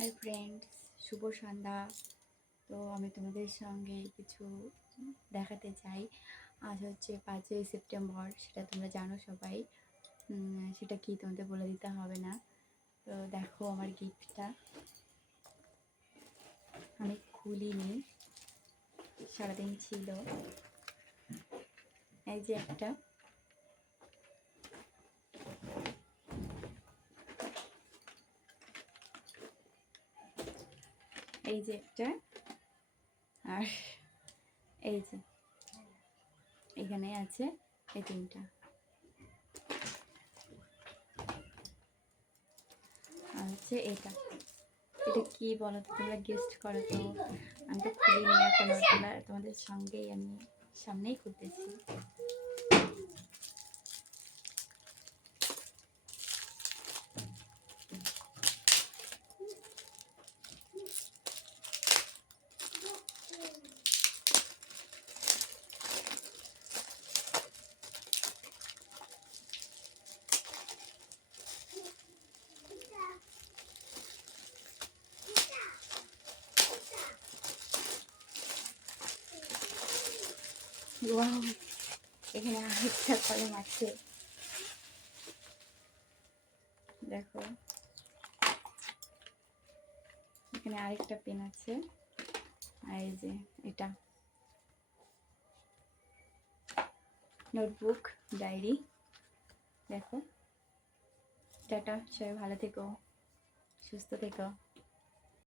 Hi friends, শুভ সন্ধ্যা। তো আমি তোমাদের সঙ্গে কিছু দেখাতে চাই। আজ হচ্ছে 5ই সেপ্টেম্বর, সেটা তোমরা জানো সবাই। সেটা কি তোমাদের বলে দিতে হবে না। তো দেখো আমার গিফটটা, আমি খুলিনি, সারাদিন ছিল। এই যে একটা, এই যে একটা, আর এই যে এখানে আছে এই তিনটা। আর হচ্ছে এটা কি বলো তো, তোমরা গেস্ট করো তো। আমি তো খুলিনি এখনো, তোমাদের সঙ্গেই আমি সামনেই খুলতেছি। ওয়াও, এখানে আরেকটা কলম আছে, দেখো এখানে আরেকটা পেন আছে। আর এই যে এটা নোটবুক, ডায়েরি। দেখো, টাটা, সবাই ভালো থেকো, সুস্থ থেকো।